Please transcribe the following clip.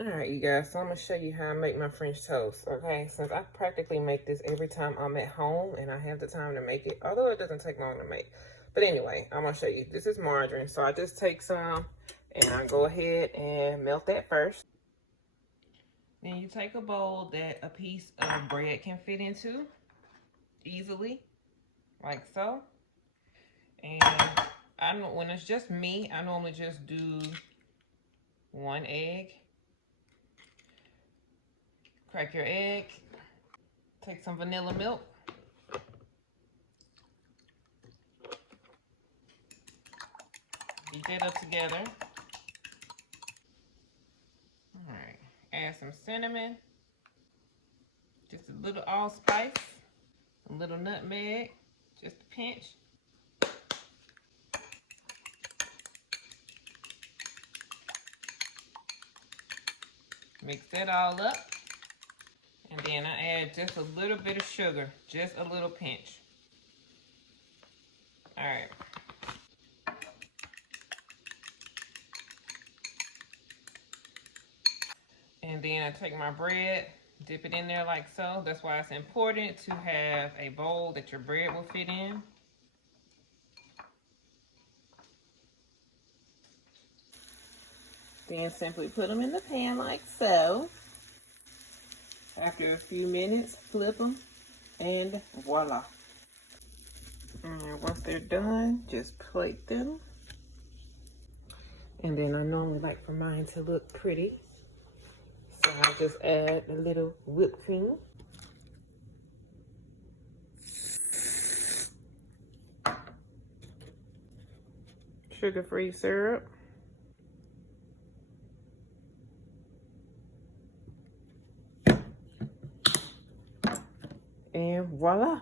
All right, you guys, so I'm gonna show you how I make my French toast, okay? Since I practically make this every time I'm at home and I have the time to make it, although it doesn't take long to make. But anyway, I'm gonna show you. This is margarine, so I just take some and I go ahead and melt that first. Then you take a bowl that a piece of bread can fit into easily, like so. And when it's just me, I normally just do 1 egg. Crack your egg, take some vanilla milk, beat that up together. All right, add some cinnamon, just a little allspice, a little nutmeg, just a pinch. Mix that all up. And then I add just a little bit of sugar, just a little pinch. All right. And then I take my bread, dip it in there like so. That's why it's important to have a bowl that your bread will fit in. Then simply put them in the pan like so. After a few minutes, flip them, and voila. And once they're done, just plate them. And then I normally like for mine to look pretty, so I just add a little whipped cream. Sugar-free syrup. And voila.